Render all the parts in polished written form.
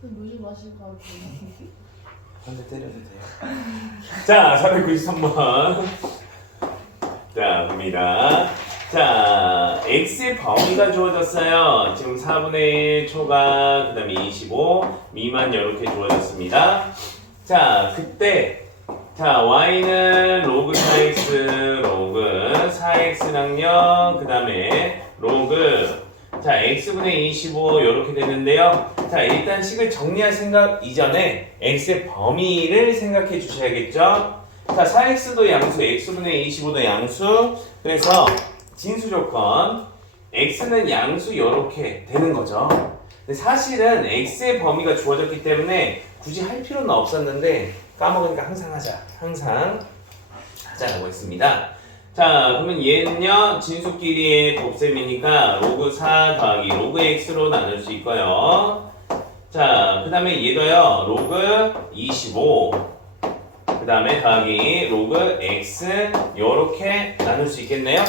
물좀 마시고 가고. 한 대 때려도 돼요. 자, 493번. 자, 봅니다. 자, x의 범위가 주어졌어요. 지금 4분의 1 초과, 그 다음에 25 미만 이렇게 주어졌습니다. 자, 그때 자, y는 로그 4x, 로그 4x랑요, 그 다음에 로그 자, x분의 25 이렇게 되는데요. 자, 일단 식을 정리할 생각 이전에 x의 범위를 생각해 주셔야겠죠. 자, 4x도 양수, x분의 25도 양수. 그래서 진수 조건 x는 양수 이렇게 되는 거죠. 근데 사실은 x의 범위가 주어졌기 때문에 굳이 할 필요는 없었는데 까먹으니까 항상 하자. 항상 하자라고 했습니다. 자, 그러면 얘는요, 진수끼리의 곱셈이니까 로그 4 더하기 로그 x로 나눌 수 있고요. 자, 그 다음에 얘도요, 로그 25. 그 다음에 더하기 로그 x 요렇게 나눌 수 있겠네요.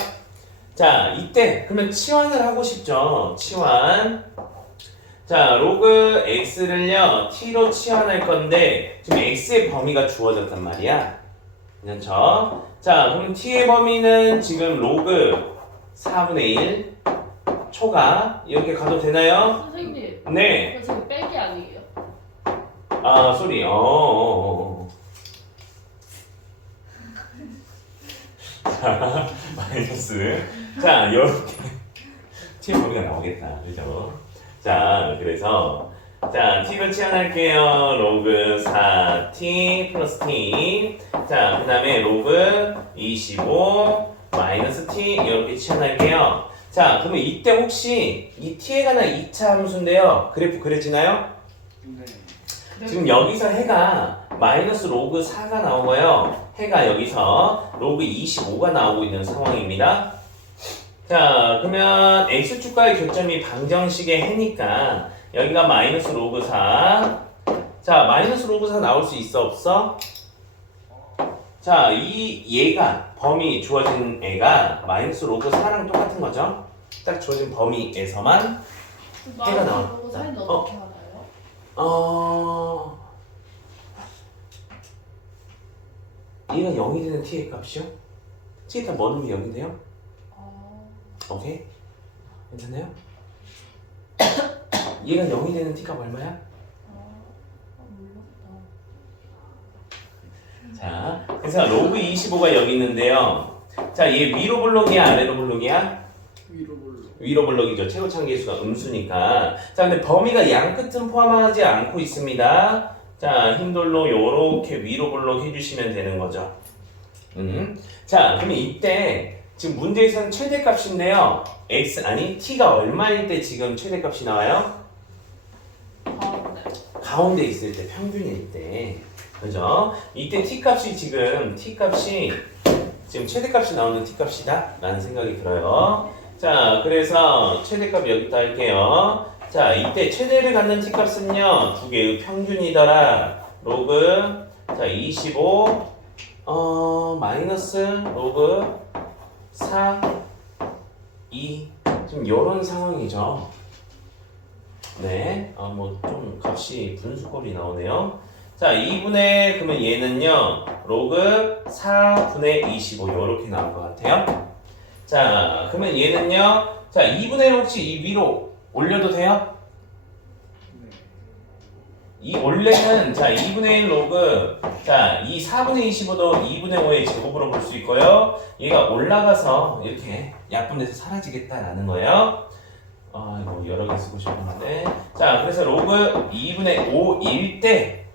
자, 이때 그러면 치환을 하고 싶죠. 치환. 자, 로그 x를요 t로 치환할 건데 지금 x의 범위가 주어졌단 말이야. 괜찮죠? 자, 그럼 t의 범위는 지금 로그 4분의 1 초가 이렇게 가도 되나요? 선생님. 네. 저 지금 빼기 아니에요? 아, 소리. 자, 마이너스. 자, 이렇게 t의 범위가 나오겠다. 그죠? 자, 그래서 자, t로 치환할게요. 로그 4t 플러스 t. 자, 그 다음에 로그 25 마이너스 t 이렇게 치환할게요. 자, 그러면 이때 혹시 이 t에 관한 2차 함수인데요. 그래프 그려지나요? 네. 지금 여기서 해가 마이너스 로그 4가 나오고요. 해가 여기서 로그 25가 나오고 있는 상황입니다. 자, 그러면 x축과의 교점이 방정식의 해니까 여기가 마이너스 로그 4. 자, 마이너스 로그 4 나올 수 있어 없어? 자, 얘가 범위 주어진 애가 마이너스 로그 4랑 똑같은 거죠? 딱 주어진 범위에서만 해가 나와. 로고 사이는 어. 어떻게 알아요? 얘가 0이 되는 t의 값이요? t에 다 뭐 넣으면 0이 돼요? 오케이? 괜찮아요? 얘가 0이 되는 t값 얼마야? 몰랐다. 자, 그래서 로그 25가 여기 있는데요. 자, 얘 위로 블록이야, 아래로 블록이야? 위로 볼로. 위로 블록이죠. 최고창 계수가 음수니까. 자, 근데 범위가 양 끝은 포함하지 않고 있습니다. 자, 흰돌로 요렇게 위로 블록 해주시면 되는 거죠. 자, 그러면 이때 지금 문제에서는 최대값인데요. t가 얼마일 때 지금 최대값이 나와요? 가운데. 가운데 있을 때, 평균일 때. 그죠? 이때 t값이 지금 최대값이 나오는 t값이다 라는 생각이 들어요. 자, 그래서 최대값 여기다 할게요. 자, 이때 최대를 갖는 t값은요 두 개의 평균이더라. 로그 자 25 마이너스 로그 4 2 지금 요런 상황이죠. 네, 뭐 좀 값이 분수꼴이 나오네요. 자, 2분의 그러면 얘는요 로그 4분의 25 요렇게 나올 것 같아요. 자, 그러면 얘는요 자 2분의 1 혹시 이 위로 올려도 돼요? 네. 이 원래는 자 2분의 1 로그 자 이 4분의 25도 2분의 5의 제곱으로 볼 수 있고요. 얘가 올라가서 이렇게 약분돼서 사라지겠다라는 거예요. 뭐 여러 개 쓰고 싶었는데 자 그래서 로그 2분의 5일 때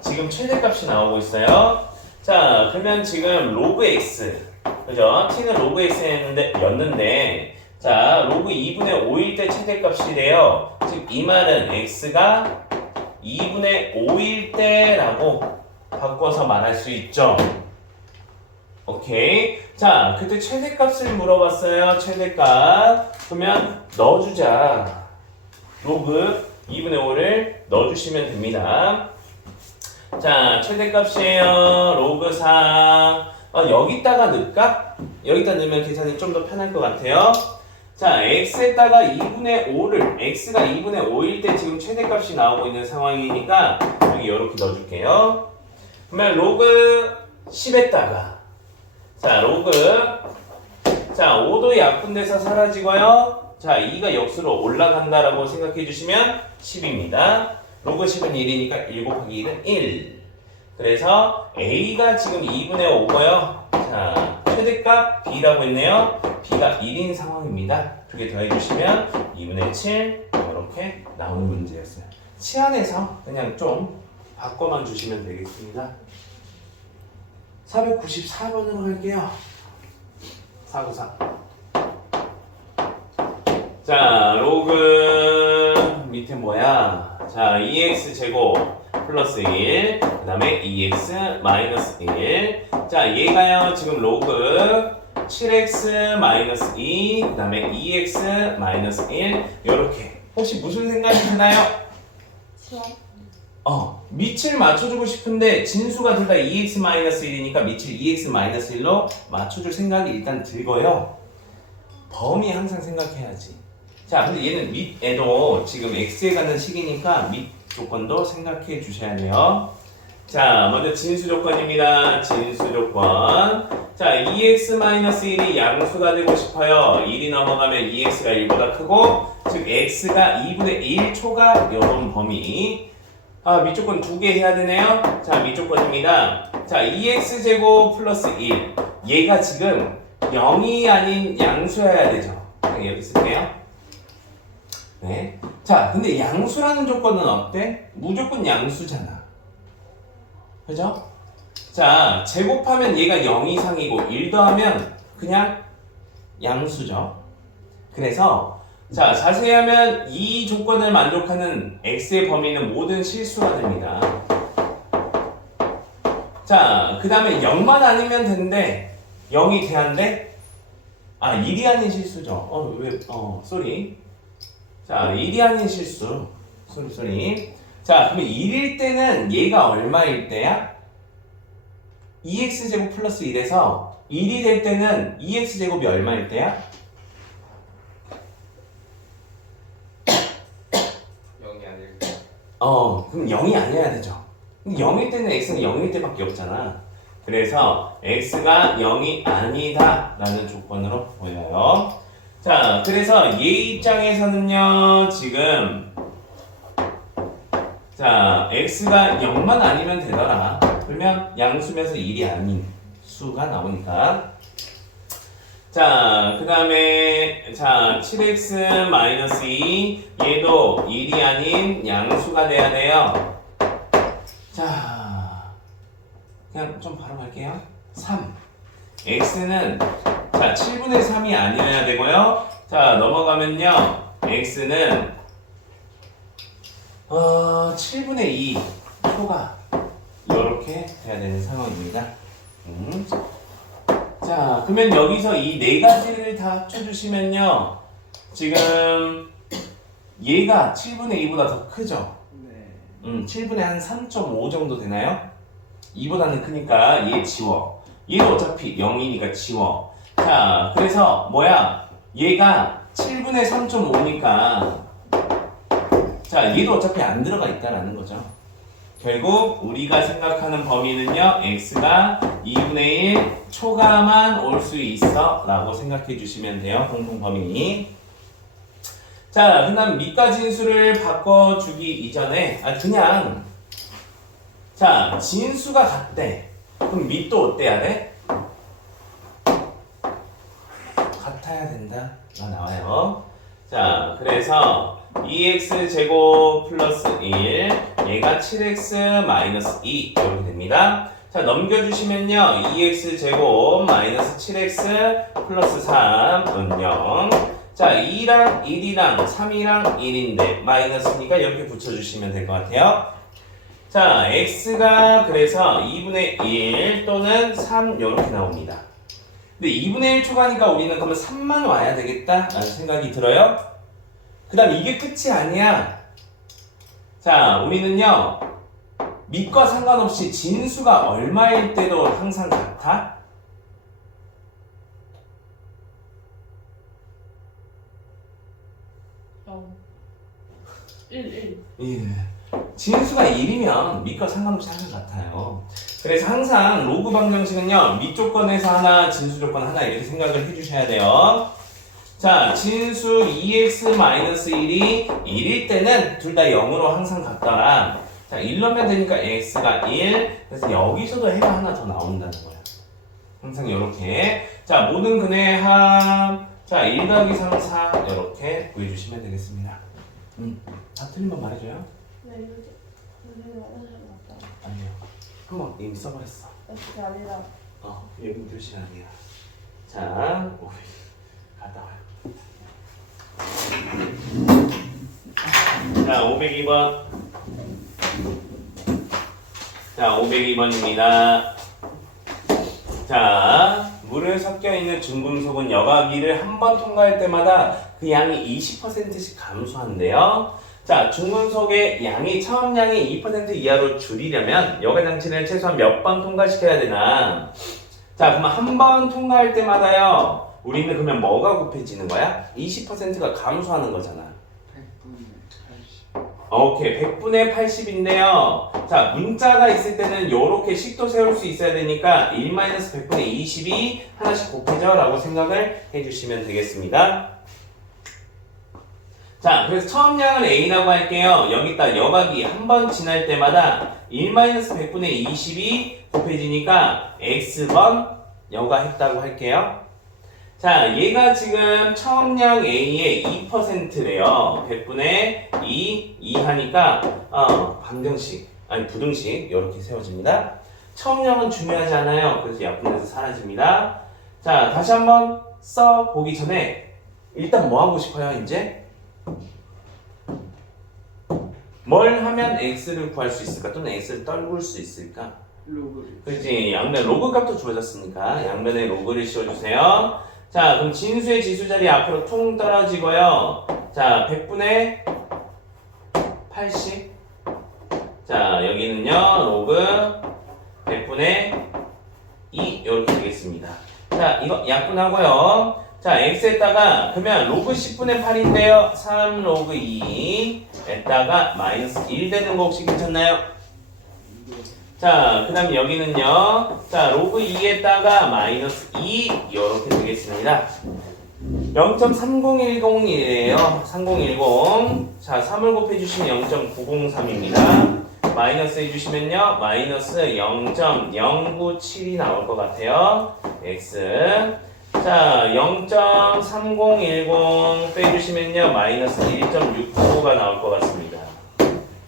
지금 최대값이 나오고 있어요. 자 그러면 지금 로그 x 그죠? t는 로그 x였는데 자 로그 2분의 5일 때 최대값이래요. 즉 이 말은 x가 2분의 5일 때라고 바꿔서 말할 수 있죠. 오케이. 자, 그때 최대값을 물어봤어요. 최대값. 그러면 넣어주자. 로그 2분의 5를 넣어주시면 됩니다. 자, 최대값이에요. 로그 4. 여기다가 넣을까? 여기다 넣으면 계산이 좀 더 편할 것 같아요. 자, x에다가 2분의 5를 x가 2분의 5일 때 지금 최대값이 나오고 있는 상황이니까 여기 이렇게 넣어줄게요. 그러면 로그 10에다가 자, 로그 자, 5도 약분돼서 사라지고요. 자, 2가 역수로 올라간다라고 생각해 주시면 10입니다. 로그 10은 1이니까 1 곱하기 1은 1. 그래서 A가 지금 2분의 5고요. 자, 최대값 B라고 했네요. B가 1인 상황입니다. 두 개 더해주시면 2분의 7 이렇게 나오는 문제였어요. 치안에서 그냥 좀 바꿔만 주시면 되겠습니다. 494번으로 갈게요. 494. 자, 로그 밑에 뭐야? 자, 2x 제곱 플러스 1, 그 다음에 2x 마이너스 1. 자, 얘가요, 지금 로그 7x 마이너스 2, 그 다음에 2x 마이너스 1. 요렇게. 혹시 무슨 생각이 드나요? 시험. 밑을 맞춰주고 싶은데 진수가 둘 다 2x 마이너스 1이니까 밑을 2x 마이너스 1로 맞춰줄 생각이 일단 들고요. 범위 항상 생각해야지. 자, 근데 얘는 밑에도 지금 x에 가는 식이니까 밑 조건도 생각해 주셔야 돼요. 자, 먼저 진수 조건입니다. 진수 조건. 자, 2x-1이 양수가 되고 싶어요. 1이 넘어가면 2x가 1보다 크고, 즉 x가 2분의 1 초가 요런 범위. 밑조건 두 개 해야 되네요. 자, 밑조건입니다. 자, 2x제곱 플러스 1. 얘가 지금 0이 아닌 양수여야 되죠. 여기 쓸게요. 네. 자, 근데 양수라는 조건은 어때? 무조건 양수잖아. 그죠? 자, 제곱하면 얘가 0 이상이고 1 더하면 그냥 양수죠. 그래서 자, 자세히 하면 이 조건을 만족하는 x의 범위는 모든 실수가 됩니다. 자, 그 다음에 0만 아니면 되는데 0이 돼야한데 1이 아닌 실수죠. 쏘리. 자, 1이 아닌 실수. 쏘리. 자, 그러면 1일 때는 얘가 얼마일 때야? 2x제곱 플러스 1에서 1이 될 때는 2x제곱이 얼마일 때야? 0이 아닐 때. 그럼 0이 아니어야 되죠. 0일 때는 x는 0일 때밖에 없잖아. 그래서 x가 0이 아니다 라는 조건으로 보여요. 자, 그래서 얘 입장에서는요, 지금 자, x가 0만 아니면 되더라. 그러면 양수면서 1이 아닌 수가 나오니까. 자, 그 다음에 자, 7x-2 얘도 1이 아닌 양수가 돼야 돼요. 자, 그냥 좀 바로 갈게요. 3 x는 자, 7분의 3이 아니어야 되고요. 자, 넘어가면요, x는 7분의 2 초가 이렇게 돼야 되는 상황입니다. 자, 그러면 여기서 이 네 가지를 다 합쳐주시면요, 지금 얘가 7분의 2보다 더 크죠? 네. 7분의 한 3.5 정도 되나요? 2보다는 크니까 얘 지워. 얘도 어차피 0이니까 지워. 자, 그래서 뭐야? 얘가 7분의 3.5니까 자, 얘도 어차피 안 들어가 있다라는 거죠. 결국 우리가 생각하는 범위는요, x가 2분의 1 초가만 올 수 있어 라고 생각해 주시면 돼요. 공통 범위. 자, 그 다음 밑과 진수를 바꿔주기 이전에 그냥 자, 진수가 같대. 그럼 밑도 어때야 돼? 같아야 된다 가 나와요. 자, 그래서 2x제곱 플러스 1 얘가 7x 마이너스 2 이렇게 됩니다. 자, 넘겨주시면요, 2x제곱 마이너스 7x 플러스 3은 0. 자, 2랑 1이랑 3이랑 1인데 마이너스니까 이렇게 붙여주시면 될 것 같아요. 자, x가 그래서 2분의 1 또는 3 이렇게 나옵니다. 근데 2분의 1 초가니까 우리는 그러면 3만 와야 되겠다 라는 생각이 들어요. 그 다음 이게 끝이 아니야. 자, 우리는요, 밑과 상관없이 진수가 얼마일 때도 항상 같아? 예. 진수가 1이면 밑과 상관없이 항상 같아요. 그래서 항상 로그 방정식은요, 밑 조건에서 하나, 진수 조건 하나 이렇게 생각을 해주셔야 돼요. 자, 진수 2x-1이 1일 때는 둘 다 0으로 항상 같더라. 자, 1로면 되니까 x가 1. 그래서 여기서도 해가 하나 더 나온다는 거야. 항상 이렇게. 자, 모든 근의 합. 자, 1 더하기 3, 4. 이렇게 구해주시면 되겠습니다. 다 틀린 건 말해줘요. 네, 이거 완전 맞다. 아니요. 한번 이미 써버렸어. 그게 아니라 여기 교실 아니야. 자, 500. 갔다 와요. 자, 502번. 자, 502번입니다. 자, 물에 섞여 있는 중금속은 여과기를 한 번 통과할 때마다 그 양이 20%씩 감소한대요. 자, 중금속의 양이 처음 양이 2% 이하로 줄이려면 여과 장치를 최소한 몇 번 통과시켜야 되나? 자, 그러면 한 번 통과할 때마다요. 우리는 그러면 뭐가 곱해지는 거야? 20%가 감소하는 거잖아. 100분의 80. 오케이, 100분의 80인데요. 자, 문자가 있을 때는 요렇게 식도 세울 수 있어야 되니까 1-100분의 20이 하나씩 곱해져 라고 생각을 해주시면 되겠습니다. 자, 그래서 처음 양은 A라고 할게요. 여기다 여각이 한 번 지날 때마다 1-100분의 20이 곱해지니까 X번 여가했다고 할게요. 자, 얘가 지금 처음 양 A의 2%래요. 100분의 2 하니까 방정식, 아니 부등식 이렇게 세워집니다. 처음 양은 중요하지 않아요. 그래서 약분해서 사라집니다. 자, 다시 한번 써보기 전에 일단 뭐 하고 싶어요, 이제? 뭘 하면 x를 구할 수 있을까? 또는 x를 떨굴 수 있을까? 로그를. 그렇지. 양면 로그 값도 주어졌으니까 양면에 로그를 씌워주세요. 자, 그럼 진수의 지수 자리 앞으로 퉁 떨어지고요. 자, 100분의 80. 자, 여기는요, 로그 100분의 2 이렇게 되겠습니다. 자, 이거 약분하고요. 자, x에다가 그러면 로그 10분의 8인데요. 3 로그 2에다가 마이너스 1 되는 거 혹시 괜찮나요? 자, 그 다음 여기는요. 자, 로그 2에다가 마이너스 2 이렇게 되겠습니다. 0.3010이래요. 3010. 자, 3을 곱해주시면 0.903입니다. 마이너스 해주시면요. 마이너스 0.097이 나올 것 같아요. x. 자, 0.3010 빼주시면요. 마이너스 1.695가 나올 것 같습니다.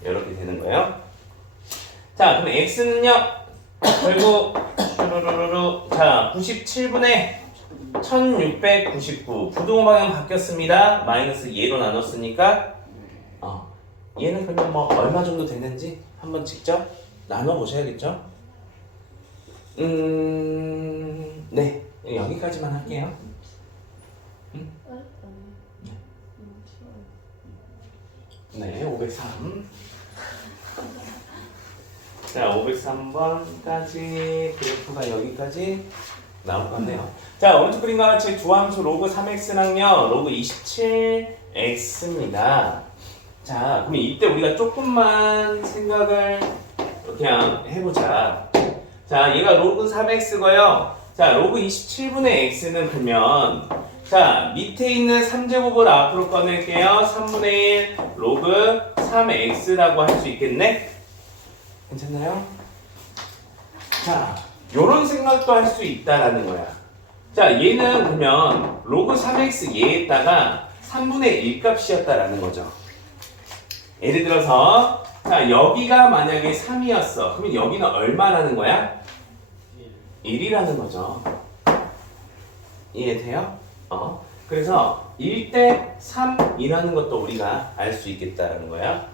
이렇게 되는 거예요. 자, 그럼 x는요. 결국 슈루루루루. 자, 97분의 1699. 부등호 방향 바뀌었습니다. 마이너스 얘로 나눴으니까 얘는 그러면 뭐 얼마 정도 되는지 한번 직접 나눠보셔야겠죠? 네. 여기까지만 할게요. 네, 503. 자, 503번까지 그래프가 여기까지 나올 것 같네요. 자, 오른쪽 그림과 같이 두 함수 로그 3x랑요, 로그 27x입니다. 자, 그럼 이때 우리가 조금만 생각을 그냥 해보자. 자, 얘가 로그 3x고요. 자, 로그 27분의 x는 그러면 자, 밑에 있는 3제곱을 앞으로 꺼낼게요. 3분의 1 로그 3x라고 할 수 있겠네? 괜찮나요? 자, 요런 생각도 할 수 있다라는 거야. 자, 얘는 그러면 로그 3x 얘에다가 3분의 1 값이었다라는 거죠. 예를 들어서 자, 여기가 만약에 3이었어. 그러면 여기는 얼마라는 거야? 1이라는 거죠. 이해돼요? 그래서 1대 3이라는 것도 우리가 알 수 있겠다라는 거야.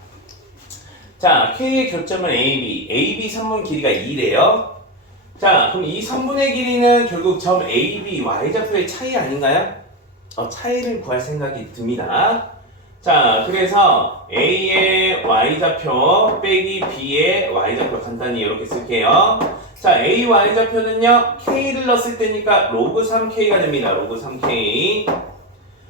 자, K의 교점은 AB. AB 선분 길이가 2래요. 자, 그럼 이 선분의 길이는 결국 점 AB, Y좌표의 차이 아닌가요? 차이를 구할 생각이 듭니다. 자, 그래서 A의 Y좌표 빼기 B의 Y좌표 간단히 이렇게 쓸게요. 자, A, Y좌표는요, K를 넣었을 때니까 로그 3K가 됩니다. 로그 3K.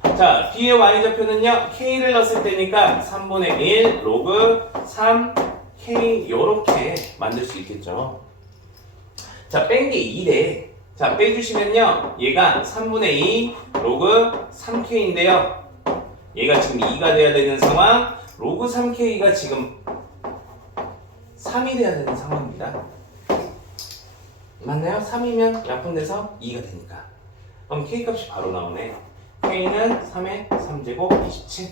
자, B의 y좌표는요, K를 넣었을 때니까 3분의 1 로그 3 K 요렇게 만들 수 있겠죠. 자, 뺀 게 2래. 자, 빼주시면요, 얘가 3분의 2 로그 3K인데요. 얘가 지금 2가 돼야 되는 상황, 로그 3K가 지금 3이 돼야 되는 상황입니다. 맞나요? 3이면 약분돼서 2가 되니까. 그럼 K값이 바로 나오네. K는 3의 3제곱 27.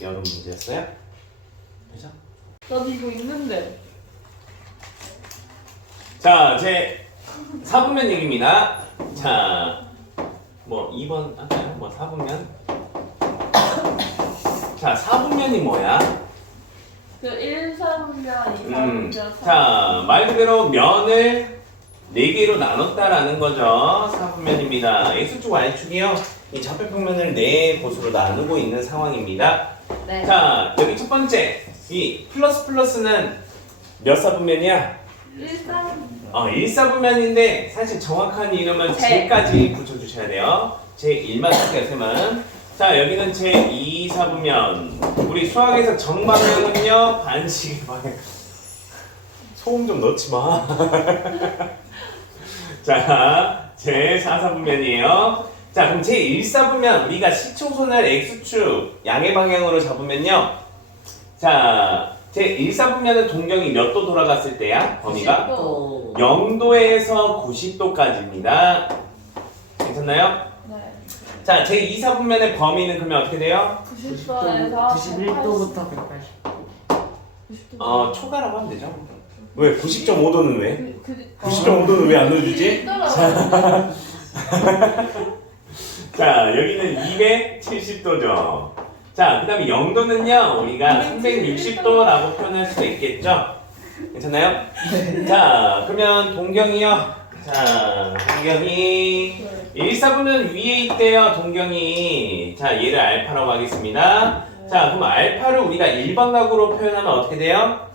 이런 문제였어요. 그죠? 나도 이거 있는데. 자, 제 4분면 얘기입니다. 자, 뭐 2번 할까요? 뭐 4분면. 자, 4분면이 뭐야? 그 1, 3면, 2, 3면, 3. 자, 말 그대로 면을 4개로 나눴다라는 거죠. 4분면입니다. X축, Y축이요. 이 좌표평면을 4곳으로 나누고 있는 상황입니다. 네. 자, 여기 첫 번째. 이 플러스는 몇 사분면이야? 1, 3. 1사분면인데 사실 정확한 이름은 제까지 붙여주셔야 돼요. 제1만 쓸게요, 셈은. 자, 여기는 제2사분면. 우리 수학에서 정방향은요, 반식의 방향. 소음 좀 넣지 마. 자, 제4사분면이에요. 자, 그럼 제1사분면 우리가 시초선을 X축 양의 방향으로 잡으면요. 자, 제1사분면은 동경이 몇 도 돌아갔을 때야? 범위가? 90도. 0도에서 90도까지입니다. 괜찮나요? 네. 자, 제2사분면의 범위는 그러면 어떻게 돼요? 90도에서 91도부터 180. 90도. 초과라고 하면 되죠. 왜? 90.5도는 왜? 90.5도는 어. 왜 안 넣어주지? 있더라고요. 자, 여기는 270도죠. 자, 그 다음에 0도는요, 우리가 360도라고 표현할 수 있겠죠? 괜찮나요? 자, 그러면 동경이요. 자, 동경이 1사분면 위에 있대요, 동경이. 자, 얘를 알파라고 하겠습니다. 자, 그럼 알파를 우리가 일반각으로 표현하면 어떻게 돼요?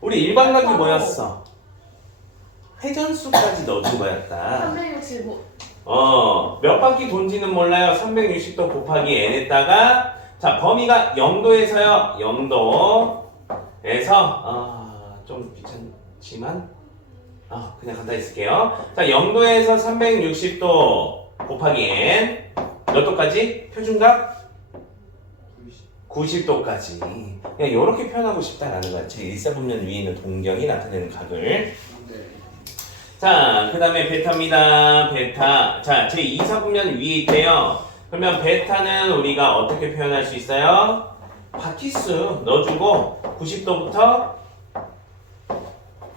우리 일반각이 뭐였어? 회전수까지 넣어준 거였다. 365. 몇 바퀴 돈지는 몰라요. 360도 곱하기 n에다가 자, 범위가 0도에서요. 0도에서 좀 귀찮지만 그냥 간단히 쓸게요. 자, 0도에서 360도 곱하기 n 몇 도까지? 표준각? 90도까지. 그냥 이렇게 표현하고 싶다라는 거야. 제 1사분면 위에 있는 동경이 나타내는 각을. 자, 그 다음에 베타입니다. 베타. 자, 제 2사분면 위에 있대요. 그러면 베타는 우리가 어떻게 표현할 수 있어요? 바퀴수 넣어주고 90도부터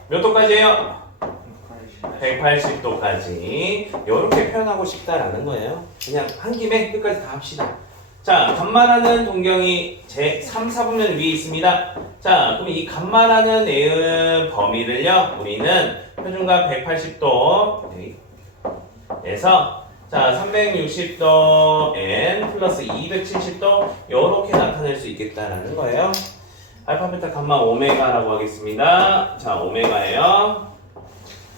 몇 도까지예요? 180도까지 이렇게 표현하고 싶다라는 거예요. 그냥 한 김에 끝까지 다 합시다. 자, 감마라는 동경이 제 3, 4분면 위에 있습니다. 자, 그럼 이 감마라는 애의 범위를요, 우리는 표준각 180도에서 자, 360도 n 플러스 270도 이렇게 나타낼 수 있겠다라는 거예요. 알파, 베타, 감마, 오메가라고 하겠습니다. 자, 오메가예요.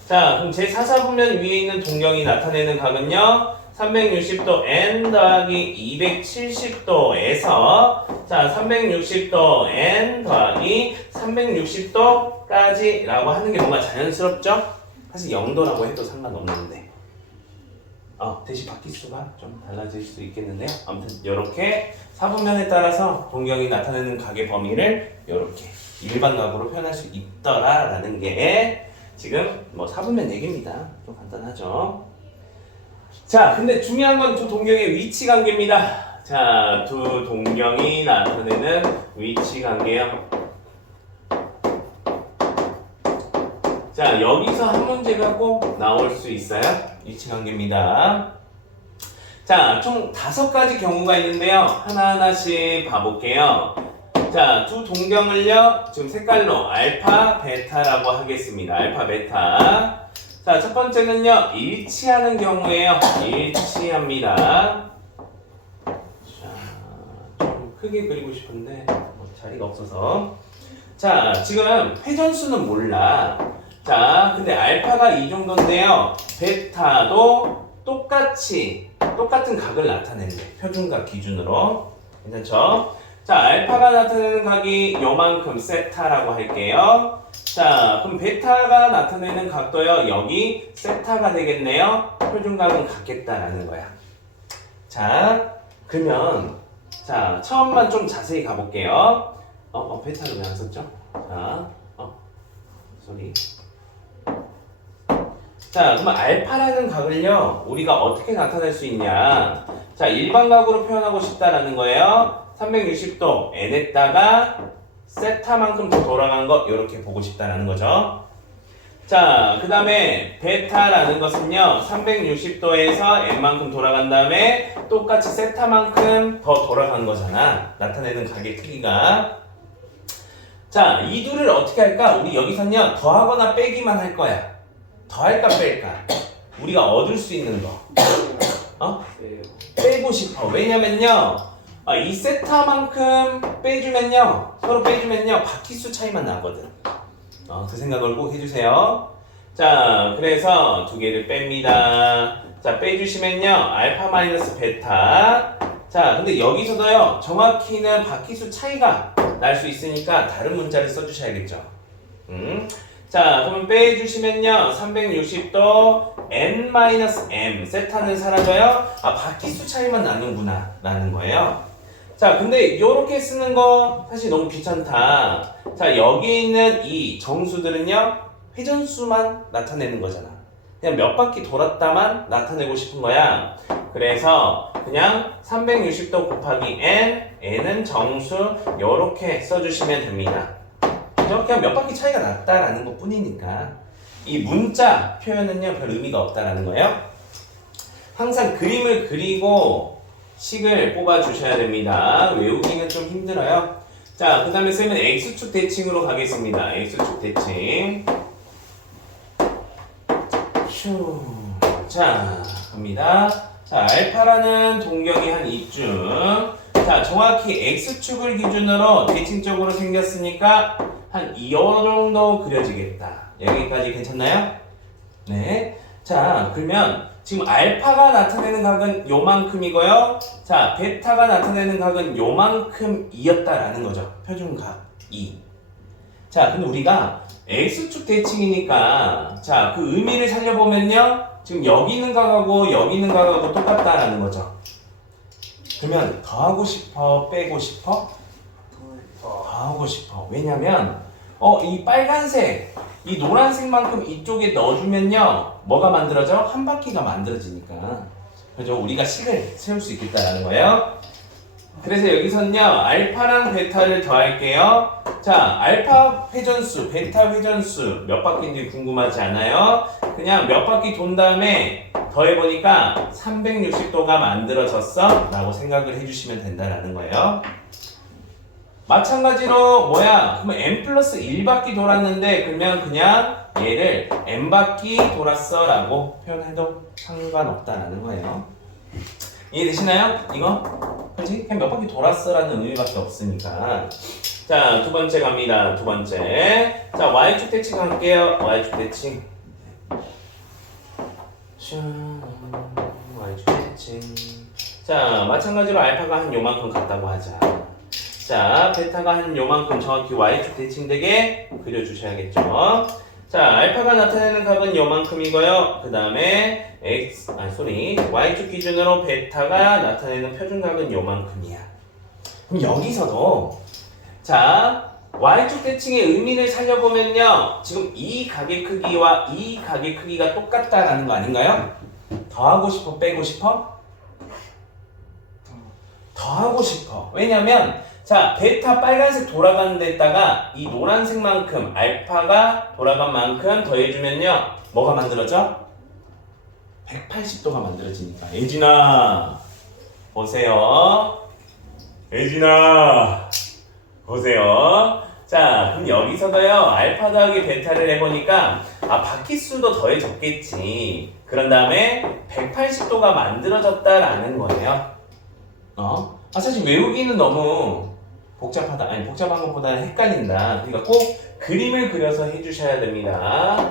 자, 그럼 제 4사분면 위에 있는 동경이 나타내는 각은요. 360도 n 더하기 270도에서 자, 360도 n 더하기 360도까지 라고 하는 게 뭔가 자연스럽죠? 사실 0도라고 해도 상관없는데 대신 바퀴수가 좀 달라질 수 있겠는데요. 아무튼 이렇게 사분면에 따라서 동경이 나타내는 각의 범위를 이렇게 일반각으로 표현할 수 있더라라는 게 지금 뭐 사분면 얘기입니다. 좀 간단하죠. 자, 근데 중요한 건 두 동경의 위치 관계입니다. 자, 두 동경이 나타내는 위치 관계요. 자, 여기서 한 문제가 꼭 나올 수 있어요. 위치 관계입니다. 자, 총 5가지 경우가 있는데요. 하나하나씩 봐볼게요. 자, 두 동경을요, 지금 색깔로 알파, 베타라고 하겠습니다. 알파, 베타. 자, 첫 번째는요, 일치하는 경우에요. 일치합니다. 자, 좀 크게 그리고 싶은데, 자리가 없어서. 자, 지금 회전수는 몰라. 자, 근데 알파가 이 정도인데요. 베타도 똑같은 각을 나타낸대. 표준각 기준으로. 괜찮죠? 자, 알파가 나타내는 각이 요만큼 세타라고 할게요. 자, 그럼 베타가 나타내는 각도요. 여기 세타가 되겠네요. 표준각은 같겠다라는 거야. 자, 그러면 자, 처음만 좀 자세히 가볼게요. 베타를 왜 안 썼죠? 자, 소리. 자, 그러면 알파라는 각을요, 우리가 어떻게 나타낼 수 있냐? 자, 일반각으로 표현하고 싶다라는 거예요. 360도 n에다가 세타만큼 더 돌아간 거 이렇게 보고 싶다라는 거죠. 자, 그 다음에 베타라는 것은요, 360도에서 n만큼 돌아간 다음에 똑같이 세타만큼 더 돌아간 거잖아. 나타내는 각의 크기가. 자, 이 둘을 어떻게 할까? 우리 여기서는요, 더하거나 빼기만 할 거야. 더할까 뺄까? 우리가 얻을 수 있는 거. 빼고 싶어. 왜냐면요, 이 세타만큼 빼주면요, 서로 빼주면요, 바퀴수 차이만 나거든. 그 생각을 꼭 해주세요. 자, 그래서 두 개를 뺍니다. 자, 빼주시면요, 알파 마이너스 베타. 자, 근데 여기서도요, 정확히는 바퀴수 차이가 날 수 있으니까 다른 문자를 써주셔야겠죠. 자, 그러면 빼주시면요, 360도 n-m, 세타는 사라져요. 바퀴수 차이만 나는구나 라는 거예요. 자, 근데 요렇게 쓰는 거 사실 너무 귀찮다. 자, 여기 있는 이 정수들은요, 회전수만 나타내는 거잖아. 그냥 몇 바퀴 돌았다만 나타내고 싶은 거야. 그래서 그냥 360도 곱하기 n은 정수, 요렇게 써주시면 됩니다. 이렇게 하면 몇 바퀴 차이가 났다라는 것 뿐이니까 이 문자 표현은요, 별 의미가 없다라는 거예요. 항상 그림을 그리고 식을 뽑아 주셔야 됩니다. 외우기는 좀 힘들어요. 자, 그 다음에 쌤은 X축 대칭으로 가겠습니다. X축 대칭. 자, 갑니다. 자, 알파라는 동경이 한 이쯤. 자, 정확히 X축을 기준으로 대칭적으로 생겼으니까 한 이 정도 그려지겠다. 여기까지 괜찮나요? 네. 자, 그러면 지금 알파가 나타내는 각은 요만큼이고요. 자, 베타가 나타내는 각은 요만큼이었다라는 거죠. 표준각 2. 자, 근데 우리가 X축 대칭이니까 자, 그 의미를 살려보면요, 지금 여기 있는 각하고 여기 있는 각하고 똑같다라는 거죠. 그러면 더하고 싶어, 빼고 싶어? 더하고 싶어. 왜냐면 이 빨간색, 이 노란색만큼 이쪽에 넣어주면요, 뭐가 만들어져? 한 바퀴가 만들어지니까. 그죠? 우리가 식을 세울 수 있겠다라는 거예요. 그래서 여기서는요, 알파랑 베타를 더할게요. 자, 알파 회전수, 베타 회전수 몇 바퀴인지 궁금하지 않아요? 그냥 몇 바퀴 돈 다음에 더해보니까 360도가 만들어졌어 라고 생각을 해주시면 된다라는 거예요. 마찬가지로 그러면 n 플러스 1바퀴 돌았는데 그러면 그냥 얘를 n바퀴 돌았어 라고 표현해도 상관없다라는 거예요. 이해되시나요? 이거? 그렇지? 그냥 몇 바퀴 돌았어 라는 의미밖에 없으니까. 자, 두 번째 갑니다. 두 번째. 자, y축 대칭 할게요. y축 대칭. y축 대칭. 자, 마찬가지로 알파가 한 요만큼 같다고 하자. 자, 베타가 한 요만큼 정확히 y축 대칭되게 그려주셔야겠죠. 자, 알파가 나타내는 각은 요만큼이고요. 그 다음에 y축 기준으로 베타가 나타내는 표준각은 요만큼이야. 그럼 여기서도 자, y축 대칭의 의미를 살려보면요, 지금 이 각의 크기와 이 각의 크기가 똑같다라는 거 아닌가요? 더하고 싶어, 빼고 싶어? 더하고 싶어. 왜냐면 자, 베타 빨간색 돌아가는 데다가 이 노란색만큼 알파가 돌아간 만큼 더해주면요, 뭐가 만들어져? 180도가 만들어지니까. 예진아 보세요. 예진아 보세요. 자, 그럼 여기서도요, 알파 더하기 베타를 해보니까 바퀴수도 더해졌겠지. 그런 다음에 180도가 만들어졌다라는 거예요. 사실 외우기는 너무 복잡하다. 아니, 복잡한 것보다는 헷갈린다. 그러니까 꼭 그림을 그려서 해주셔야 됩니다.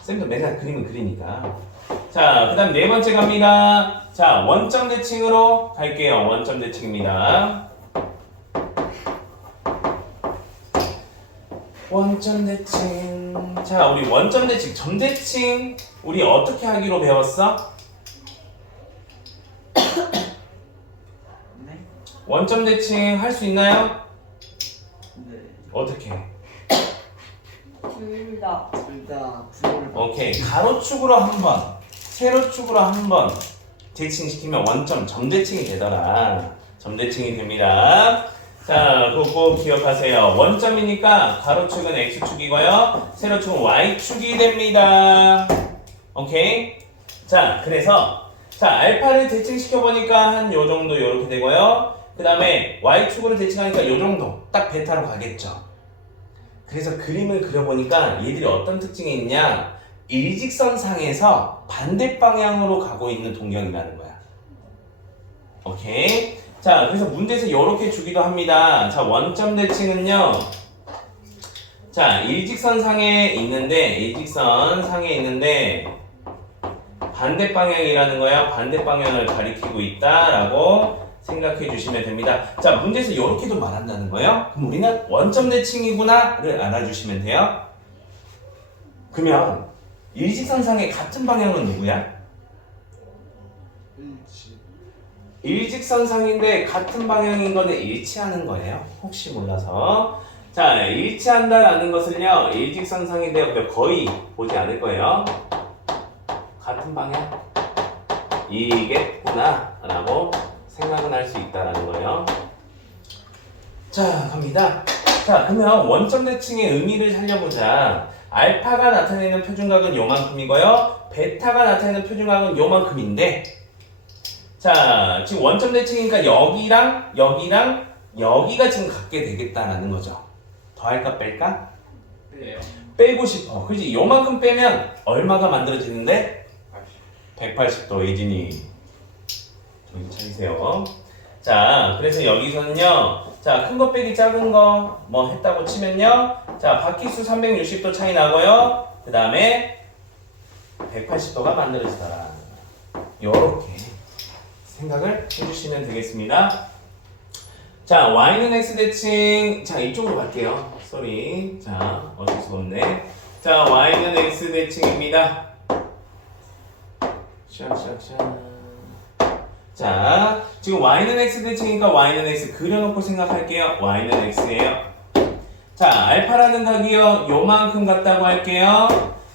쌤도 맨날 그림을 그리니까. 자, 그 다음 네 번째 갑니다. 자, 원점 대칭으로 갈게요. 원점 대칭입니다. 원점 대칭. 자, 우리 원점 대칭, 점 대칭 우리 어떻게 하기로 배웠어? 네? 원점 대칭 할 수 있나요? 네. 어떻게? 둘 다. 둘다 부호를 오케이. 가로축으로 한 번, 세로축으로 한 번 대칭시키면 원점, 점 대칭이 되더라. 점 대칭이 됩니다. 자, 그거 꼭 기억하세요. 원점이니까 가로축은 x축이고요. 세로축은 y축이 됩니다. 오케이? 자, 그래서 자, 알파를 대칭시켜 보니까 한 요 정도 요렇게 되고요. 그 다음에 y축으로 대칭하니까 요 정도 딱 베타로 가겠죠. 그래서 그림을 그려보니까 얘들이 어떤 특징이 있냐? 일직선상에서 반대 방향으로 가고 있는 동경이라는 거야. 오케이? 자, 그래서 문제에서 이렇게 주기도 합니다. 자, 원점 대칭은요. 자, 일직선상에 있는데 반대 방향이라는 거야. 반대 방향을 가리키고 있다라고 생각해 주시면 됩니다. 자, 문제에서 이렇게도 말한다는 거예요. 그럼 우리는 원점 대칭이구나를 알아주시면 돼요. 그러면 일직선상의 같은 방향은 누구야? 일직선상인데 같은 방향인 거는 일치하는 거예요. 혹시 몰라서. 자, 일치한다라는 것은요. 일직선상인데 거의 보지 않을 거예요. 같은 방향 이겠구나 라고 생각은 할 수 있다라는 거예요. 자, 갑니다. 자, 그러면 원점 대칭의 의미를 살려보자. 알파가 나타내는 표준각은 요만큼이고요. 베타가 나타내는 표준각은 요만큼인데, 자, 지금 원점 대칭이니까 여기랑 여기가 지금 같게 되겠다라는 거죠. 더할까 뺄까? 빼요. 빼고 싶어. 그지? 요만큼 빼면 얼마가 만들어지는데? 180도. 예진이 정신 차리세요. 자, 그래서 여기서는요. 자, 큰 거 빼기 작은 거 뭐 했다고 치면요. 자, 바퀴수 360도 차이 나고요. 그 다음에 180도가 만들어지더라. 요렇게 생각을 해주시면 되겠습니다. 자, y는 x 대칭. 자, 이쪽으로 갈게요. 쏘리. 자, 어쩔 수 없네. 자, y는 x 대칭입니다. 샥샥샥. 자, 지금 y는 x 대칭이니까 y는 x 그려놓고 생각할게요. y는 x예요. 자, 알파라는 각이요. 요만큼 같다고 할게요.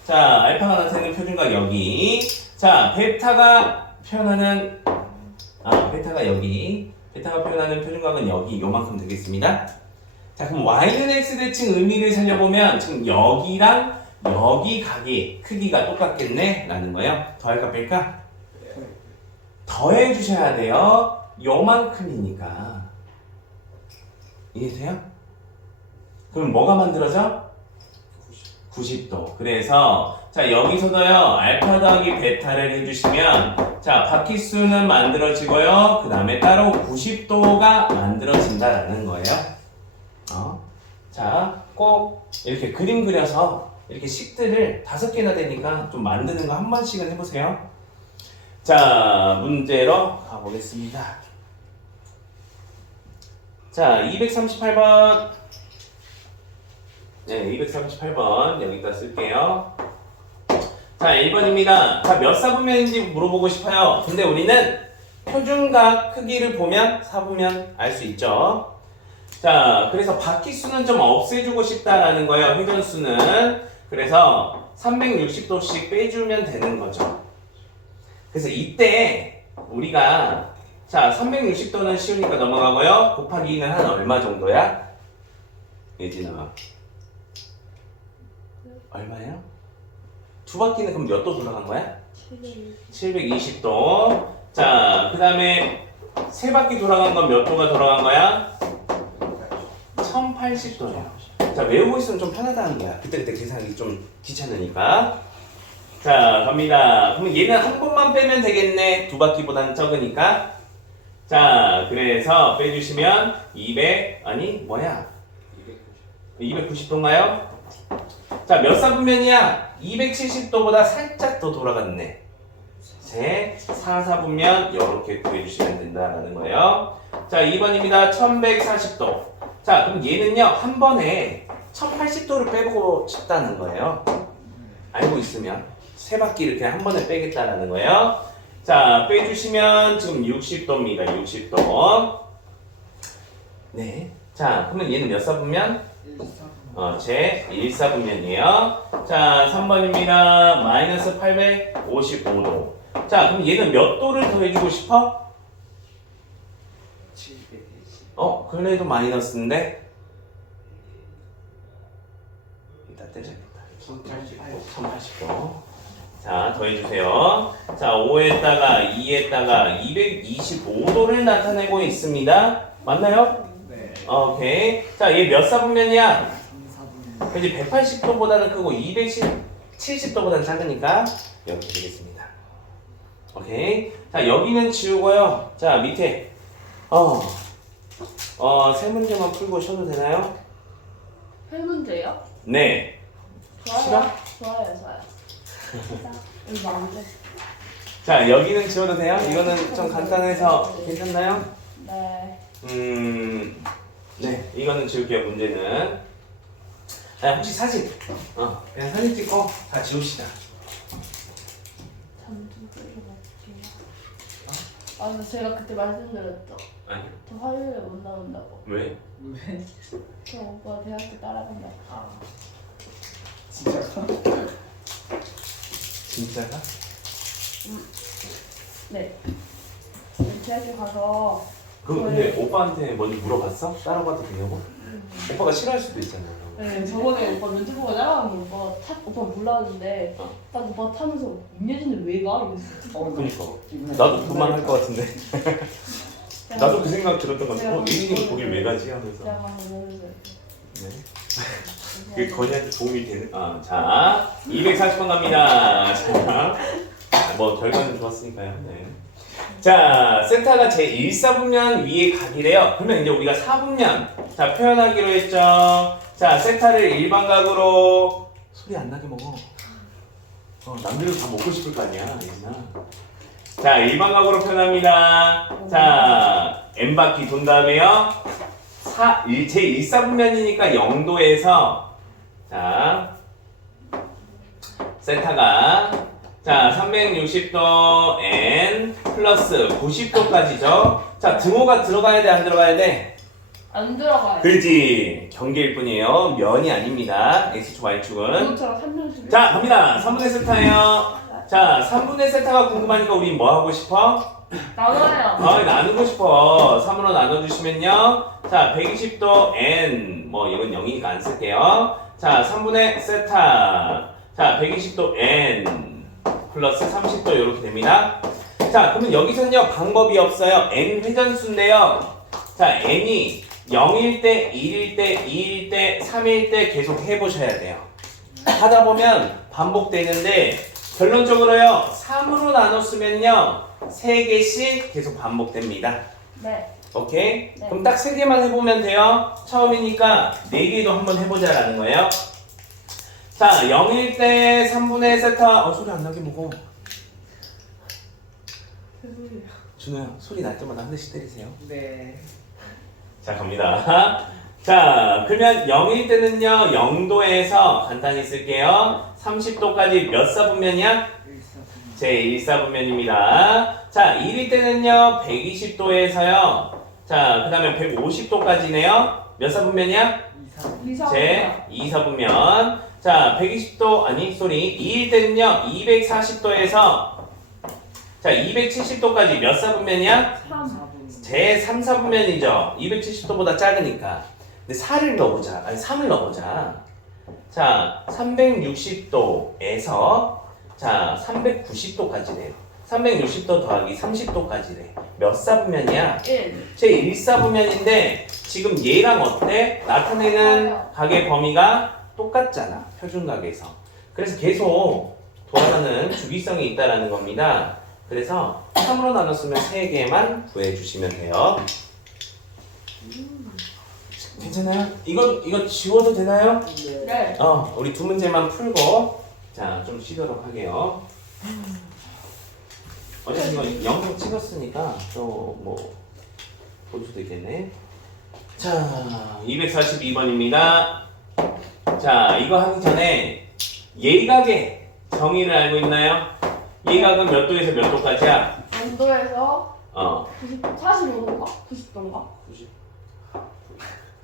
자, 알파가 나타내는 표준각 여기. 자, 베타가 표현하는 베타가 여기. 베타가 표현하는 표준각은 여기 요만큼 되겠습니다. 자, 그럼 y는 x 대칭 의미를 살려보면 지금 여기랑 여기 각이 크기가 똑같겠네 라는 거예요. 더할까 뺄까? 더해 주셔야 돼요. 요만큼이니까. 이해돼요? 그럼 뭐가 만들어져? 90도. 그래서 자, 여기서도요. 알파 더하기 베타를 해주시면 자, 바퀴수는 만들어지고요. 그 다음에 따로 90도가 만들어진다라는 거예요. 자, 꼭 이렇게 그림 그려서 이렇게 식들을 5개나 되니까 좀 만드는 거 한 번씩은 해보세요. 자, 문제로 가보겠습니다. 자, 238번. 네, 238번 여기다 쓸게요. 자, 1번입니다. 자, 몇 사분면인지 물어보고 싶어요. 근데 우리는 표준각 크기를 보면 사분면 알 수 있죠. 자, 그래서 바퀴수는 좀 없애주고 싶다라는 거예요. 회전수는. 그래서 360도씩 빼주면 되는 거죠. 그래서 이때 우리가 자, 360도는 쉬우니까 넘어가고요. 곱하기 2는 한 얼마 정도야? 예진아. 얼마예요? 두 바퀴는 그럼 몇 도 돌아간 거야? 720도. 자, 그 다음에 세 바퀴 돌아간 건 몇 도가 돌아간 거야? 1080도예요. 자, 외우고 있으면 좀 편하다는 거야. 그때 계산하기 좀 귀찮으니까. 자, 갑니다. 그러면 얘는 한 번만 빼면 되겠네. 두 바퀴보다는 적으니까. 자, 그래서 빼주시면 290도인가요? 자, 몇 사분면이야? 270도보다 살짝 더 돌아갔네. 제 4, 4분면 이렇게 구해주시면 된다라는 거예요. 자, 2번입니다. 1140도. 자, 그럼 얘는요, 한 번에 1080도를 빼고 싶다는 거예요. 알고 있으면 세 바퀴를 그냥 한 번에 빼겠다라는 거예요. 자, 빼주시면 지금 60도입니다. 60도. 네. 자, 그러면 얘는 몇 사분면? 1, 4분. 제 1사분면이에요. 자, 3번입니다. 마이너스 855도. 자, 그럼 얘는 몇 도를 더해주고 싶어? 720. 그래도 마이너스인데? 이따 떼자겠다. 1080도. 자, 더해주세요. 자, 5에다가 2에다가 225도를 나타내고 있습니다. 맞나요? 네. 오케이. 자, 얘 몇 사분면이야? 3, 4분. 그지 180도보다는 크고 270도보다는 작으니까 이렇게 되겠습니다. 오케이. 자, 여기는 지우고요. 자, 밑에 세 문제만 풀고 쉬어도 되나요? 세 문제요? 네. 좋아요. 좋아요. 이거 안 돼. 자, 여기는 지워도 돼요? 이거는 좀 간단해서 괜찮나요? 네. 네. 이거는 지울게요. 문제는. 혹시 사진? 그냥 사진 찍고 다 지웁시다. 잠좀 끌어볼게요. 근데 제가 그때 말씀드렸죠. 아니, 저 화요일에 못 나온다고. 왜? 왜? 저 오빠 대학교 따라간다고. 아. 진짜가? 진짜가? 네. 대학교 가서 근데 오빠한테 먼저 물어봤어? 따라가도 되냐고? 오빠가 싫어할 수도 있잖아요. 네, 저번에 오빠 면접 보고 따라갔는데 오빠 몰랐는데 딱 오빠 타면서 임예진은 왜 가? 이랬어. 그니까. 나도 그만할 것 같은데. 나도 그 생각 들었던 것 같아. 예진이가 거길 왜 가지? 하면서. 제가 한번 네. 그게 건이한테 도움이 되는. 자, 240번 갑니다. 자, 뭐 결과는 좋았으니까요. 네. 자, 세타가 제 1사분면 위에 각이래요. 그러면 이제 우리가 4분면 자 표현하기로 했죠. 자, 세타를 일반각으로 소리 안 나게 먹어. 남들도 다 먹고 싶을 거 아니야, 예진아. 자, 일반각으로 표현합니다. 자, n바퀴 돈 다음에요. 제 1사분면이니까 0도에서 자, 세타가 자, 360도 n 플러스 90도까지죠. 자, 등호가 들어가야 돼, 안 들어가야 돼? 안 들어가요. 그렇지. 경계일 뿐이에요. 면이 아닙니다. x축, y축은. 그것처럼 3년씩. 자, 갑니다. 3분의 세타예요. 자, 3분의 세타가 궁금하니까 우리 뭐 하고 싶어? 나눠요. 나누고 싶어. 3으로 나눠주시면요. 자, 120도 n. 이건 0이니까 안 쓸게요. 자, 3분의 세타. 자, 120도 n. 플러스 30도 이렇게 됩니다. 자, 그러면 여기서는요 방법이 없어요. n 회전수인데요. 자, n이 0일 때, 1일 때, 2일 때, 3일 때 계속 해보셔야 돼요. 하다 보면 반복되는데 결론적으로요 3으로 나눴으면요 3개씩 계속 반복됩니다. 네. 오케이? 네. 그럼 딱 3개만 해보면 돼요. 처음이니까 4개도 한번 해보자라는 거예요. 자, 0일 때 3분의 세타. 소리 안 나게 먹어. 죄송해요. 준호야, 소리 날 때마다 한 대씩 때리세요. 네. 자, 갑니다. 자, 그러면 0일 때는요 0도에서 간단히 쓸게요. 30도까지 몇 사분면이야? 1, 4분. 제 1사분면입니다. 자, 1일 때는요 120도에서요. 자, 그 다음에 150도까지네요. 몇 사분면이야? 2, 4분. 제 2사분면. 자, 120도, 2일 때는요, 240도에서, 자, 270도까지 몇 사분면이야? 3. 4분. 제 3, 4분면이죠. 270도보다 작으니까. 근데 4를 넣어보자. 3을 넣어보자. 자, 360도에서, 자, 390도까지래요. 360도 더하기 30도까지래. 몇 사분면이야? 1. 제 1사분면인데, 지금 얘랑 어때? 나타내는 각의 범위가 똑같잖아. 표준각에서. 그래서 계속 돌아가는 주기성이 있다라는 겁니다. 그래서 3으로 나눴으면 3개만 구해주시면 돼요. 괜찮아요? 이거 지워도 되나요? 네. 네. 우리 두 문제만 풀고 자, 좀 쉬도록 하게요. 어차피 이거 영상 찍었으니까 또 뭐 볼 수도 있겠네. 자, 242번입니다. 자, 이거 하기 전에 예각의 정의를 알고 있나요? 예각은 몇 도에서 몇 도까지야? 안도에서 어. 45도인가? 90도인가? 90.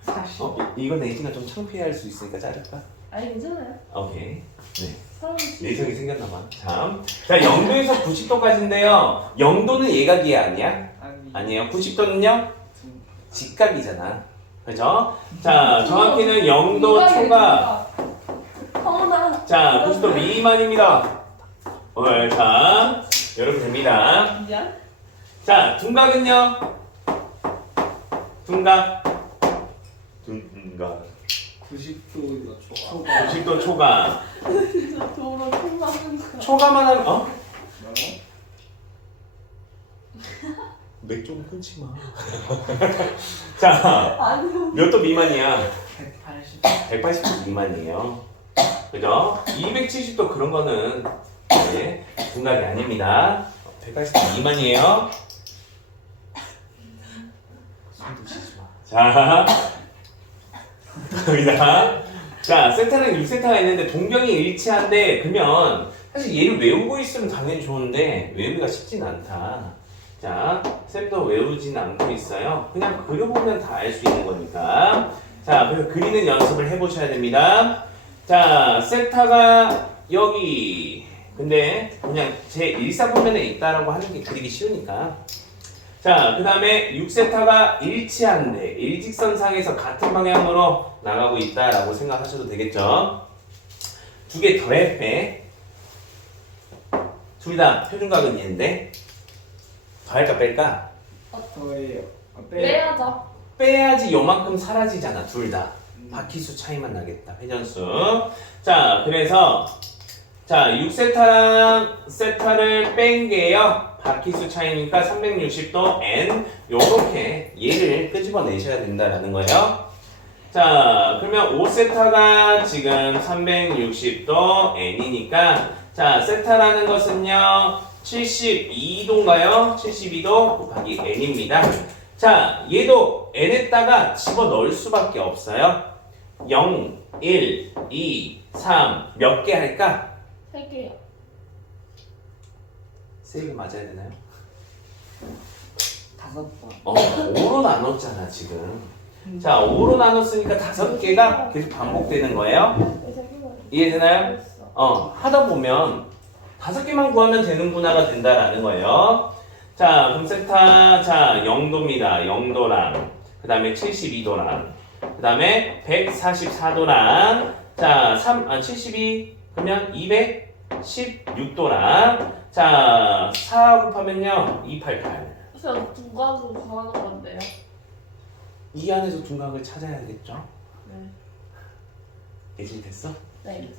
40. 이건 에이지가 좀 창피할 수 있으니까 자를까? 아니 괜찮아요. 오케이. 네. 사람이 내성이 생겼나봐. 참. 자, 0도에서 90도까지인데요. 0도는 예각이 아니야? 아니에요. 90도는요? 직각이잖아. 그죠? 자, 정확히는 0도 초과. 성훈아. 자, 90도 미만입니다. 자, 여러분 됩니다. 미안. 자, 둔각은요? 둔각. 둔각. 90도 초과. 90도 초과. 진짜 도로 통과하는 거야. 초과만 하면, 뭐라고? 맥 좀 끊지 마. 자, 아니요. 몇 도 미만이야? 180. 180도 미만이에요. 그죠? 270도 그런 거는 네, 둔각이 아닙니다. 180도 미만이에요. 손도 치지 마. 자, 갑니다. 자, 세타랑 6세타가 있는데 동경이 일치한데 그러면 사실 얘를 외우고 있으면 당연히 좋은데 외우기가 쉽진 않다. 자, 쌤도 외우진 않고 있어요. 그냥 그려보면 다 알 수 있는 거니까. 자, 그래서 그리는 연습을 해보셔야 됩니다. 자, 세타가 여기. 근데 그냥 제 일사분면에 있다라고 하는 게 그리기 쉬우니까. 자, 그 다음에 6세타가 일치한데 일직선상에서 같은 방향으로 나가고 있다라고 생각하셔도 되겠죠. 두 개 더해 빼. 둘 다 표준각은 얘인데 더할까 뺄까? 더해요. 빼야죠. 빼야지 요만큼 사라지잖아 둘 다. 바퀴수 차이만 나겠다. 회전수. 자, 그래서 자 6세타랑 세타를 뺀 게요. 바퀴수 차이니까 360도 n 요렇게 얘를 끄집어내셔야 된다라는 거예요. 자, 그러면 5세타가 지금 360도 n이니까 자, 세타라는 것은요 72도인가요? 72도 곱하기 n입니다. 자, 얘도 n에다가 집어넣을 수밖에 없어요. 0, 1, 2, 3 몇 개 할까? 3개요. 3개 맞아야 되나요? 5번. 5로 나눴잖아 지금. 자, 5로 나눴으니까 5개가 계속 반복되는 거예요. 이해되나요? 하다 보면 5개만 구하면 되는구나가 된다라는 거예요. 자, 그럼 세타, 자, 0도입니다. 0도랑, 그 다음에 72도랑, 그 다음에 144도랑, 자, 72, 그러면 216도랑, 자, 4 곱하면요, 288. 그래서 두각으로 구하는 건데요. 이 안에서 둔각을 찾아야겠죠? 네. 예지 됐어? 네.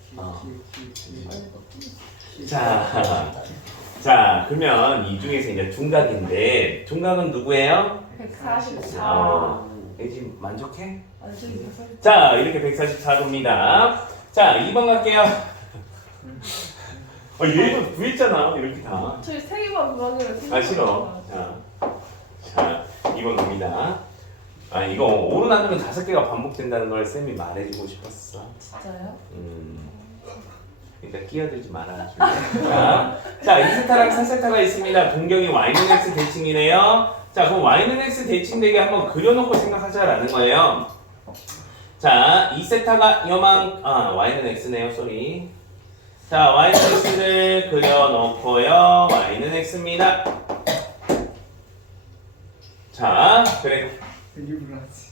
자, 그러면 이 중에서 이제 둔각인데, 둔각은 누구예요? 144. 예지 만족해? 아니, 저기 144. 자, 이렇게 144도입니다. 자, 2번 갈게요. 얘도 구했잖아, 이렇게 다. 저희 3개만 구하기로 아, 싫어. 자, 2번 갑니다. 아, 이거 5로 나누면 5개가 반복된다는 걸 쌤이 말해주고 싶었어. 진짜요? 그러니까 끼어들지 마라. 자, 2세타랑 3세타가 있습니다. 동경이 y는 x 대칭이네요. 자, 그럼 y는 x 대칭되게 한번 그려놓고 생각하자라는 거예요. 자, 2세타가 y는 x네요. 쏘리. 자, y는 x를 그려놓고요. y는 x입니다. 자, 그래. 드리블하지.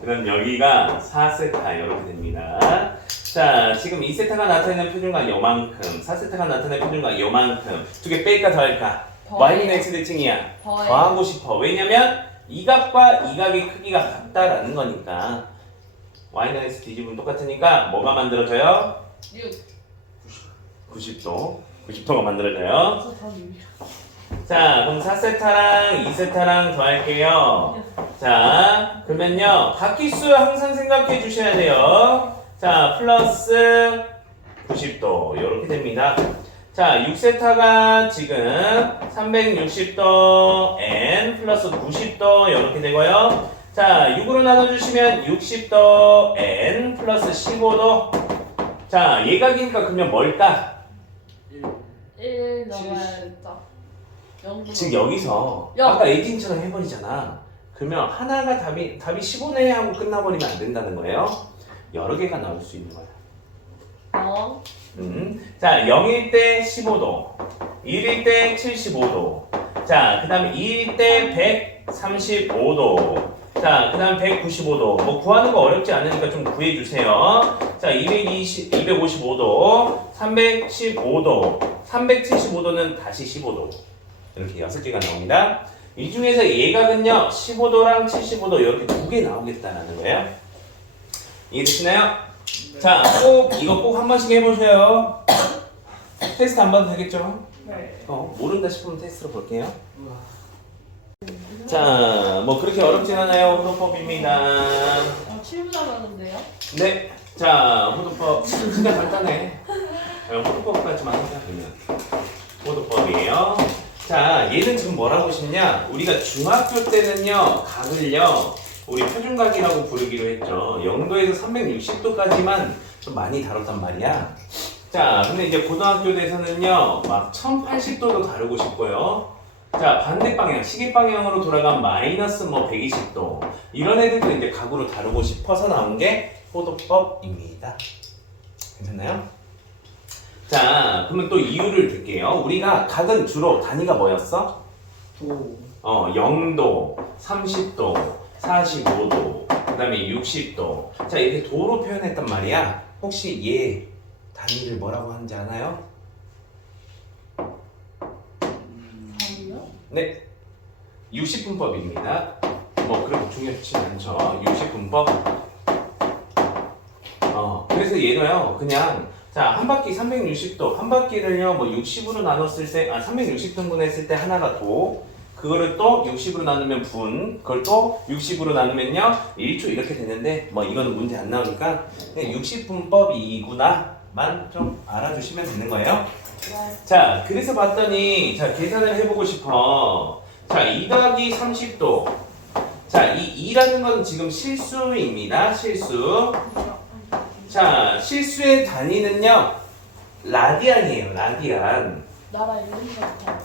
그럼 여기가 4세타 이렇게 됩니다. 자, 지금 2세타가 나타내는 표준각 요만큼, 4세타가 나타내는 표준각 요만큼. 두 개 뺄까 더할까? y는 x 대칭이야. 더하고 싶어. 왜냐면 이 각과 이 각의 크기가 같다라는 거니까. y는 x 뒤집으면 똑같으니까 뭐가 만들어져요? 90도. 90도가 만들어져요. 자, 그럼 4세타랑 2세타랑 더할게요. 자, 그러면요 바퀴수 항상 생각해 주셔야 돼요. 자, 플러스 390도 이렇게 됩니다. 자, 6세타가 지금 360도 n 플러스 90도 이렇게 되고요. 자, 6으로 나눠주시면 60도 n 플러스 15도. 자, 예각이니까 그러면 뭘까? 1 넘어야겠다. 0 지금 여기서 야. 아까 에이징처럼 해버리잖아. 그러면 하나가 답이 15네 하고 끝나버리면 안 된다는 거예요. 여러 개가 나올 수 있는 거야. 0 자, 0일 때 15도, 1일 때 75도, 자, 그 다음에 2일 때 135도, 자, 그 다음 195도. 뭐 구하는 거 어렵지 않으니까 좀 구해주세요. 자, 255도, 315도, 375도는 다시 15도. 이렇게 6개가 나옵니다. 이 중에서 예각은요, 15도랑 75도 이렇게 2개 나오겠다라는 거예요. 이해되시나요? 자, 이거 꼭 한 번씩 해보세요. 테스트 안 봐도 되겠죠? 네. 모른다 싶으면 테스트로 볼게요. 우와. 자, 뭐 그렇게 어렵진 않아요. 호도법입니다. 7분 남았는데요? 네. 자, 호도법. 진짜 간단해. 호도법까지만 하자, 그러면. 호도법이에요. 자, 얘는 지금 뭐라고 싶냐? 우리가 중학교 때는요, 각을요, 우리 표준각이라고 부르기로 했죠. 0도에서 360도까지만 좀 많이 다뤘단 말이야. 자, 근데 이제 고등학교 돼서는요, 막 1080도도 다루고 싶고요. 자, 반대 방향, 시계 방향으로 돌아간 마이너스 뭐 120도. 이런 애들도 이제 각으로 다루고 싶어서 나온 게 호도법입니다. 괜찮나요? 자, 그러면 또 이유를 들게요. 우리가 각은 주로 단위가 뭐였어? 도. 0도, 30도, 45도, 그 다음에 60도. 자, 이렇게 도로 표현했단 말이야. 혹시 얘 단위를 뭐라고 하는지 아나요? 4분요? 네. 60분법입니다. 뭐 그렇게 중요하지 않죠. 60분법. 그래서 얘가요, 그냥 자, 한 바퀴 360도, 한 바퀴를요, 뭐 60으로 나눴을 때, 360등분 했을 때 하나가 도, 그거를 또 60으로 나누면 분, 그걸 또 60으로 나누면요 1초 이렇게 되는데 뭐 이거는 문제 안 나오니까 그냥 60분법이구나만 좀 알아주시면 되는 거예요. 네. 자, 그래서 봤더니 자, 계산을 해보고 싶어. 자, 2 더하기 30도. 자, 이 2라는 건 지금 실수입니다. 실수. 자, 실수의 단위는요 라디안이에요. 라디안. 나라 이름이 같아.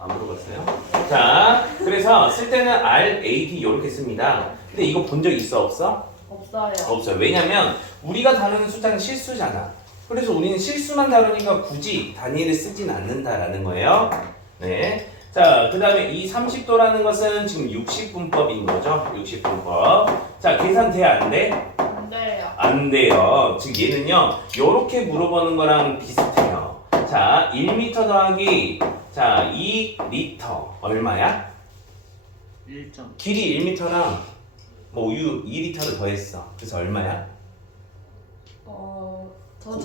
안 물어봤어요? 자, 그래서 쓸 때는 RAD 이렇게 씁니다. 근데 이거 본 적 있어 없어? 없어요. 없어요. 왜냐면 우리가 다루는 숫자는 실수잖아. 그래서 우리는 실수만 다루니까 굳이 단위를 쓰진 않는다라는 거예요. 네. 자, 그 다음에 이 30도라는 것은 지금 60분법인 거죠. 60분법. 자, 계산 돼? 안 돼? 안 돼요. 안 돼요. 즉 얘는요 요렇게 물어보는 거랑 비슷해요. 자, 1m 더하기 자 2리터 얼마야? 1점. 길이 1m랑 뭐 우유 2리터를 더했어. 그래서 얼마야?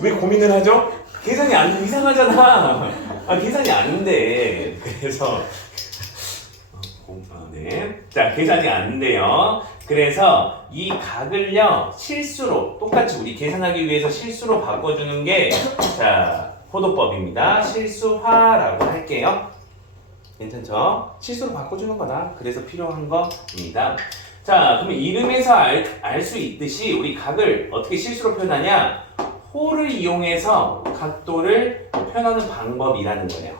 왜 고민을 하죠? 계산이 안 이상하잖아. 계산이 안 돼. 그래서 네. 자, 계산이 안 돼요. 그래서 이 각을요 실수로 똑같이 우리 계산하기 위해서 실수로 바꿔주는 게 자 호도법입니다. 실수화라고 할게요. 괜찮죠? 실수로 바꿔주는 거다. 그래서 필요한 겁니다. 자, 그러면 이름에서 알 수 있듯이 우리 각을 어떻게 실수로 표현하냐? 호를 이용해서 각도를 표현하는 방법이라는 거예요.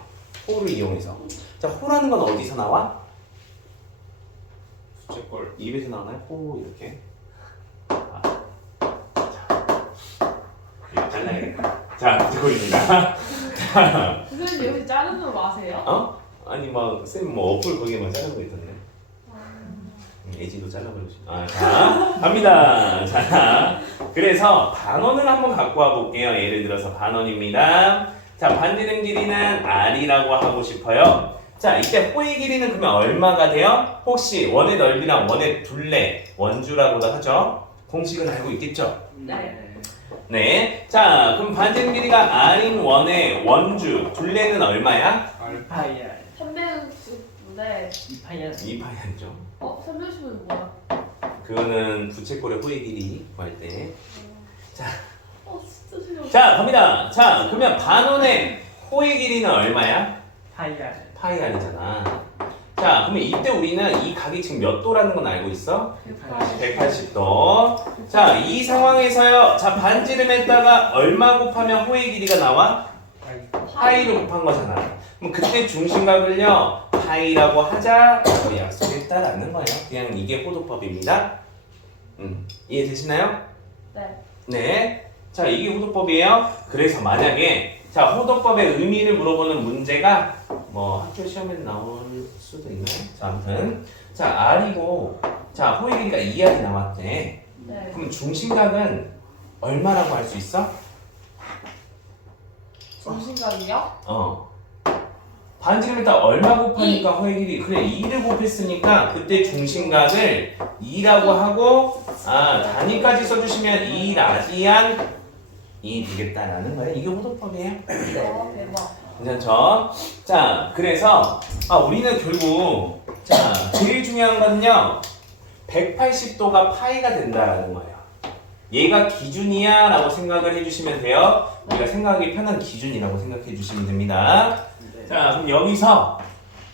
호를 이용해서. 자, 호라는 건 어디서 나와? 숫자꼴 입에서 나오나요? 호 이렇게. 자, 잘라야겠다. 자, 숫자꼴입니다. 선생님 여기 자르는 거 마세요? 아니 막 쌤 뭐 어플 거기에 막 자르고 있던데. 애지도 잘라버리고 싶다. 자, 갑니다. 자, 그래서 반원을 한번 갖고 와볼게요. 예를 들어서 반원입니다. 자, 반지름 길이는 R이라고 하고 싶어요. 자, 이때 호의 길이는 그러면 얼마가 돼요? 혹시 원의 넓이랑 원의 둘레, 원주라고도 하죠? 공식은 알고 있겠죠? 네. 네. 자, 그럼 반지름 길이가 R인 원의 원주, 둘레는 얼마야? 알파이알. 360인데 2파이알. 2파이안죠. 360은 뭐야? 그거는 부채꼴의 호의 길이 구할 때. 진짜 싫어. 자, 갑니다. 자, 그러면 반원의 호의 길이는 얼마야? 파이알. 파이 r이잖아. 자, 그러면 이때 우리는 이 각이 지금 몇 도라는 건 알고 있어? 180도. 자, 이 상황에서요. 자, 반지름에다가 얼마 곱하면 호의 길이가 나와? 파이를 곱한 거잖아. 그럼 그때 중심각을요. 파이라고 하자라고 약속했다라는 거예요. 그냥 이게 호도법입니다. 이해되시나요? 네. 네. 자, 이게 호도법이에요. 그래서 만약에 자, 호도법의 의미를 물어보는 문제가 뭐 학교 시험에 나올 수도 있나요? 자, 아무튼 자, R이고 자, 호의 길이가 2R이 나왔대. 네. 그럼 중심각은 얼마라고 할 수 있어? 중심각이요? 반지름에다 얼마 곱하니까 호의 길이 그래 2를 곱했으니까 그때 중심각을 2라고 하고 단위까지 써주시면 2 라디안 2 되겠다라는 거예요. 이게 호도법이에요. 대박. 괜찮죠? 자, 그래서 우리는 결국 자 제일 중요한 건요 180도가 파이가 된다라는 거예요. 얘가 기준이야 라고 생각을 해주시면 돼요. 우리가 생각하기 편한 기준이라고 생각해 주시면 됩니다. 자, 그럼 여기서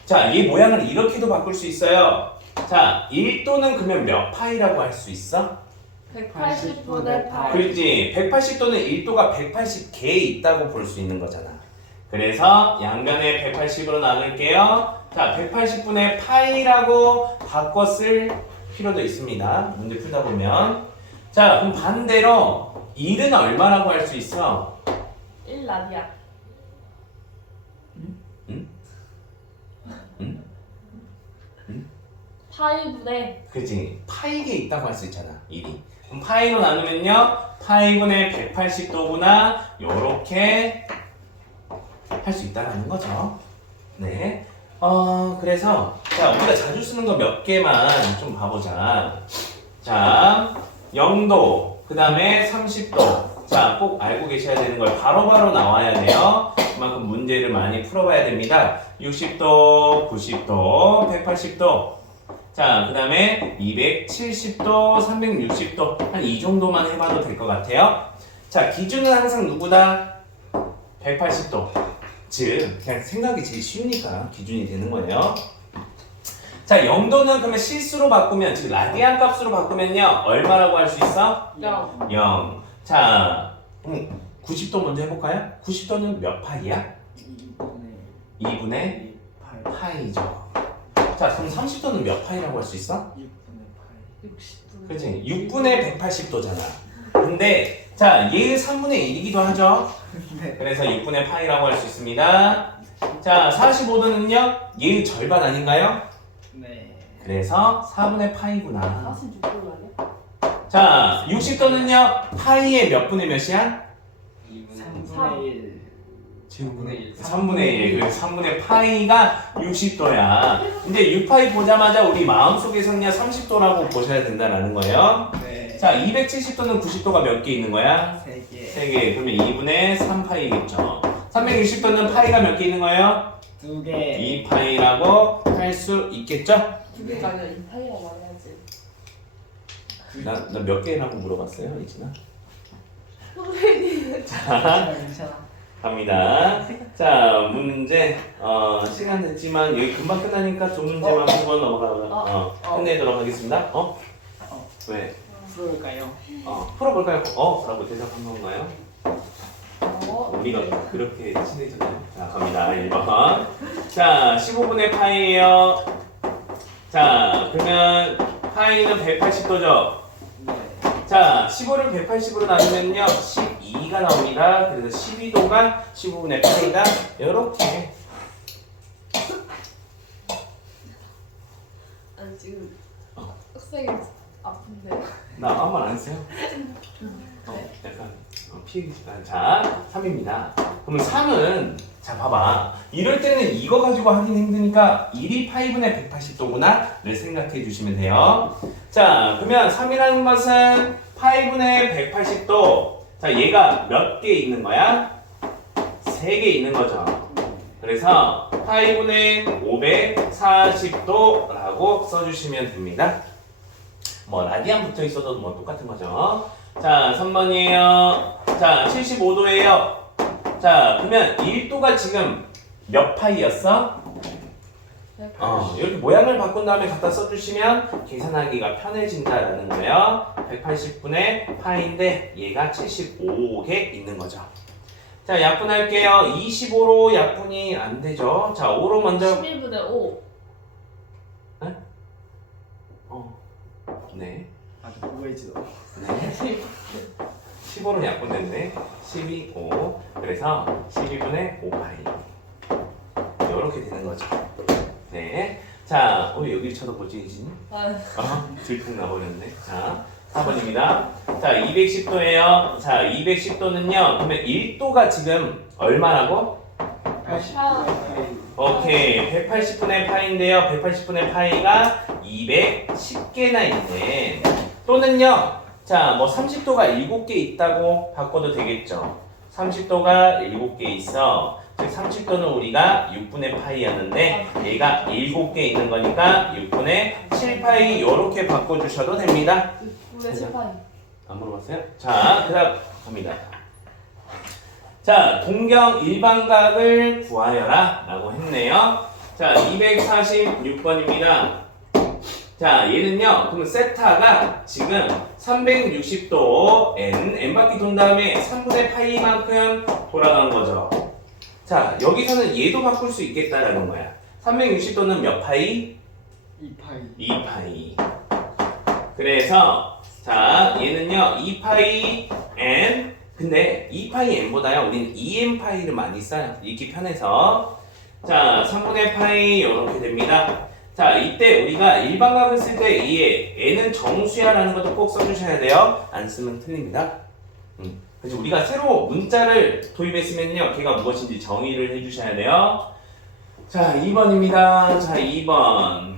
자, 얘 모양을 이렇게도 바꿀 수 있어요. 자, 1도는 그러면 몇 파이라고 할 수 있어? 180분의 파이. 그렇지. 180도는 1도가 180개 있다고 볼 수 있는 거잖아. 그래서 양변에 180으로 나눌게요. 자, 180분의 파이라고 바꿔 쓸 필요도 있습니다. 문제 풀다 보면. 자, 그럼 반대로 1은 얼마라고 할 수 있어? 1 라디안. 파이분의 그치. 파이게 있다고 할 수 있잖아. 1이. 그럼 파이로 나누면요. 파이분의 180도구나. 요렇게 할 수 있다는 거죠. 네. 그래서 자, 우리가 자주 쓰는 거 몇 개만 좀 봐보자. 자, 0도, 그 다음에 30도. 자, 꼭 알고 계셔야 되는 걸 바로바로 나와야 돼요. 그만큼 문제를 많이 풀어봐야 됩니다. 60도, 90도, 180도. 자, 그 다음에 270도, 360도. 한 이 정도만 해봐도 될 것 같아요. 자, 기준은 항상 누구다? 180도. 즉, 그냥 생각이 제일 쉬우니까 기준이 되는 거예요. 자, 0도는 그러면 실수로 바꾸면, 즉, 라디안 값으로 바꾸면요. 얼마라고 할 수 있어? 0. 0. 자, 90도 먼저 해볼까요? 90도는 몇 파이야? 2분의 파이죠. 자, 그럼 30도는 몇 파이라고 할 수 있어? 60분. 그렇지. 6분의 180도잖아. 근데 자, 얘의 3분의 1이기도 하죠. 그래서 6분의 파이라고 할 수 있습니다. 자, 45도는요. 얘의 절반 아닌가요? 네. 그래서 4분의 파이구나. 46분 아니야? 자, 60도는요. 파이의 몇 분의 몇이야? 3분의 1. 지금 3분의 1. 3분의 1. 그래서 3분의 파이가 60도야. 이제 6파이 보자마자 우리 마음속에서는요 30도라고 보셔야 된다는 거예요. 네. 자, 270도는 90도가 몇 개 있는 거야? 3개. 3개. 그러면 2분의 3파이겠죠. 360도는 파이가 몇 개 있는 거예요? 2개. 2파이라고 할 수 있겠죠? 2개가 아니라 2파이라고 해야지. 나 몇 개라고 물어봤어요, 이진아? 선생님. 자, 괜찮아. 갑니다. 자, 문제. 시간 됐지만 여기 금방 끝나니까 두 문제만 한번 넘어가 끝내도록 하겠습니다. 왜? 풀어볼까요? 풀어볼까요? 라고 대답한 건가요? 우리가 그렇게 친해졌나요? 자, 갑니다. 1번. 자, 15분의 파이예요. 자, 그러면 파이는 180도죠? 네. 자, 15를 180으로 나누면요 12가 나옵니다. 그래서 12도가 15분의 파이다. 이렇게. 아니 지금 학생이 아픈데. 나 아무 말 안 했어요? 약간 피해 시간. 자, 3입니다. 그러면 3은 자, 봐봐. 이럴 때는 이거 가지고 하긴 힘드니까 1이 파이분의 180도구나를 생각해 주시면 돼요. 자, 그러면 3이라는 것은 파이분의 180도. 자, 얘가 몇 개 있는 거야? 3개 있는 거죠. 그래서 파이분의 540도라고 써주시면 됩니다. 뭐 라디안 붙어 있어도 뭐 똑같은 거죠. 자, 3번이에요. 자, 75도예요. 자, 그러면 1도가 지금 몇 파이였어? 이렇게 모양을 바꾼 다음에 갖다 써주시면 계산하기가 편해진다라는 거예요. 180분의 파인데 얘가 75개 있는 거죠. 자, 약분할게요. 25로 약분이 안 되죠. 자, 5로 먼저. 11분의 5. 네. 아, 그거이지 너. 네. 15로 약분됐네. 12, 5. 그래서 12분의 5파이. 이렇게 되는 거죠. 네. 자, 여기 쳐다보지, 이진? 들통 나버렸네. 자, 4번입니다. 자, 210도예요. 자, 210도는요. 그러면 1도가 지금 얼마라고? 80분의 오케이. 180분의 파인데요. 180분의 파이가 210개나 있네. 또는요. 자, 뭐 30도가 7개 있다고 바꿔도 되겠죠. 30도가 7개 있어. 즉 30도는 우리가 6분의 파이였는데 얘가 7개 있는 거니까 6분의 7파이 이렇게 바꿔주셔도 됩니다. 6분의 7파이. 안 물어봤어요? 자, 그 다음 갑니다. 자, 동경 일반각을 구하여라 라고 했네요. 자, 246번입니다. 자, 얘는요, 그러면 세타가 지금 360도 n바퀴 돈 다음에 3분의 파이만큼 돌아간 거죠. 자, 여기서는 얘도 바꿀 수 있겠다라는 거야. 360도는 몇 파이? 2파이. 2파이. 그래서 자, 얘는요 2파이 n. 근데 2파이 n보다요 우리는 2n 파이를 많이 써요. 읽기 편해서. 자, 3분의 파이 이렇게 됩니다. 자, 이때 우리가 일반각을 쓸 때 이에 n은 정수야라는 것도 꼭 써주셔야 돼요. 안 쓰면 틀립니다. 그래서 우리가 새로 문자를 도입했으면요 걔가 무엇인지 정의를 해주셔야 돼요. 자, 2번입니다. 자, 2번.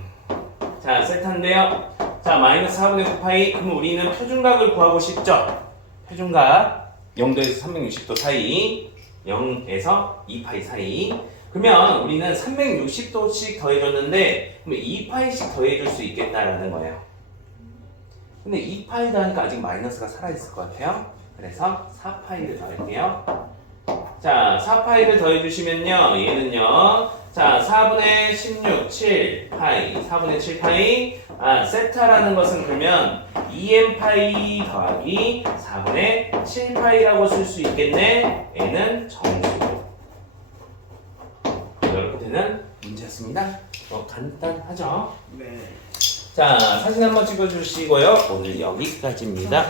자, 세타인데요. 자, 마이너스 4분의 9파이. 그럼 우리는 표준각을 구하고 싶죠? 표준각 0도에서 360도 사이, 0에서 2파이 사이. 그러면 우리는 360도씩 더해줬는데 그러면 2파이씩 더해줄 수 있겠다라는 거예요. 근데 2파이도 하니까 아직 마이너스가 살아있을 것 같아요. 그래서 4파이를 더할게요. 자, 4파이를 더해주시면요 얘는요 자, 4분의 16, 7파이, 4분의 7파이. 아, 세타라는 것은 그러면 2n파이 더하기 4분의 7파이라고 쓸 수 있겠네. n은 정수고. 이렇게 되는 문제였습니다. 간단하죠? 네. 자, 사진 한번 찍어주시고요. 오늘 여기까지입니다.